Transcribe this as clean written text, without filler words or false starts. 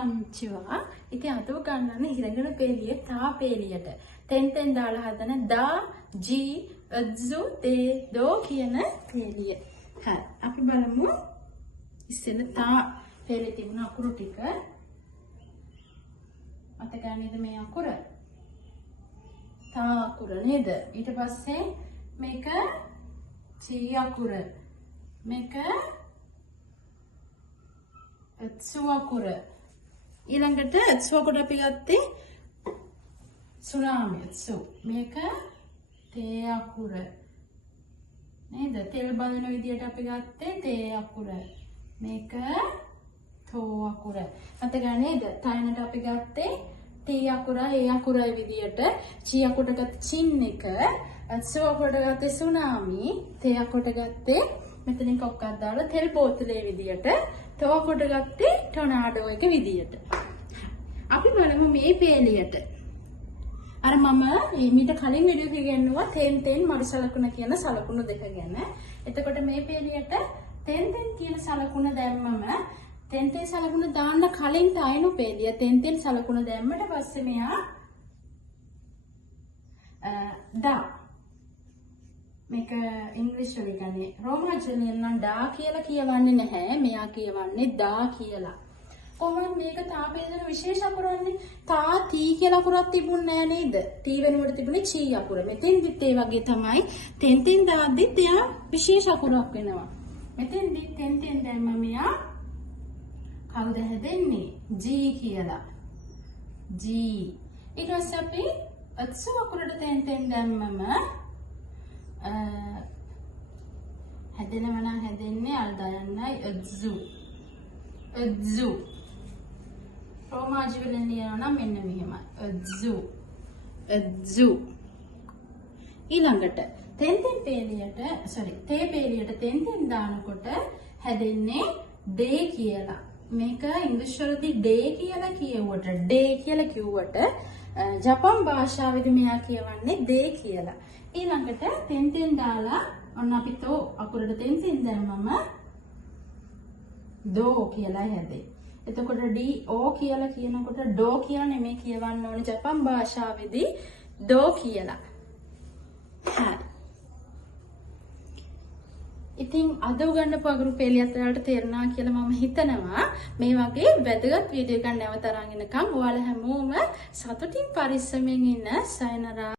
konnichiwa. ඉතින් අද ගන්නන්නේ හිරගෙන පේලිය තා පේලියට. තෙන් දාලා හදන දා ජී අද්සු තේ දෝ කියන පේලිය. හරි. අපි බලමු ඉස්සෙල්ලා තා පේලිය තිබුණ අකුරු ටික. මතක නේද මේ අකුර? තා අකුර නේද? ඊට පස්සේ මේක චී අකුර. මේක අත්සු අකුර. ඊළඟට අත්සු අකුර අපි ගත්තේ සුනාමි අත්සු. මේක තේ අකුර. නේද? තෙල් බලන විදියට අපි ගත්තේ තේ අකුර. මේක තෝ අකුර. මතක නේද? තයනට අපි ගත්තේ තී අකුර ඒ අකුරයි විදියට. චී අකුරට ගත්තේ චින් එක. අත්සු අකුරට ගත්තේ සුනාමි. තේ අකුරට ගත්තේ මෙතනින් කොක්කක් දාලා තෙල් බෝතලේ විදියට. තෝ අකුරට ගත්තේ ටොනාඩෝ එක විදියට. අපි බලමු මේ පේලියට. අර මම මීට කලින් වීඩියෝ එකේ ගෙන්නුවා තෙන් මඩි සලකුණ කියන සලකුණු දෙක ගැන. එතකොට මේ පේලියට තෙන් කියන සලකුණ දැම්මම තෙන් සලකුණ දාන්න කලින් තයිනු පේලිය තෙන් සලකුණ දැම්මට පස්සේ මෙයා දා මේක ඉංග්‍රීසි වලින් කියන්නේ රෝමාන්ච් වලින් නම් ඩා කියලා කියවන්නේ නැහැ. මෙයා කියවන්නේ දා කියලා. කොහොමද මේක තා පේදෙන විශේෂ අකුරන්නේ? තා තී කියලා අකුරක් තිබුණේ නැහැ නේද? තී වෙනුවට තිබුණේ චී අකුර. මෙතෙන්දිත් ඒ වගේ තමයි. තෙන් දාද්දිත් එයා විශේෂ අකුරක් වෙනවා. මෙතෙන්දි තෙන් දැම්ම මෙයා කවුද හැදෙන්නේ? ජී කියලා. ජී. ඊට පස්සේ අපි අත්සු අකුරට තෙන් දැම්මම හැදෙනවා නම් හැදෙන්නේ අල්දායන්නයි අද්සු. අද්සු. රෝමාජි වලින් ලියනවා නම් මෙන්න මෙහෙමයි. අද්සු. අද්සු. ඊළඟට තෙන් පේලියට තේ පේලියට තෙන් දානකොට හැදෙන්නේ ඩේ කියලා. මේක ඉංග්‍රීසි වලදී ඩේ කියලා කියුවට ඩේ කියලා කිව්වට ජපන් භාෂාවේදී මෙයා කියවන්නේ ඩේ කියලා. ඊළඟට තෙන් දාලා ඔන්න අපි තෝ අකුරට තෙන් දැම්මම දෝ කියලා හැදේ. එතකොට ඩී ඕ කියලා කියනකොට ඩෝ කියලා නෙමෙයි කියවන්න ඕනේ ජපන් භාෂාවේදී දෝ කියලා. හරි. ඉතින් අද උගන්වපු අකුරු පේලියත් ඔයාලට තේරුණා කියලා මම හිතනවා. මේ වගේ වැදගත් වීඩියෝ එකක් නැවත අරන් එනකම් ඔයාලා හැමෝම සතුටින් පරිස්සමෙන් ඉන්න. සයනරා.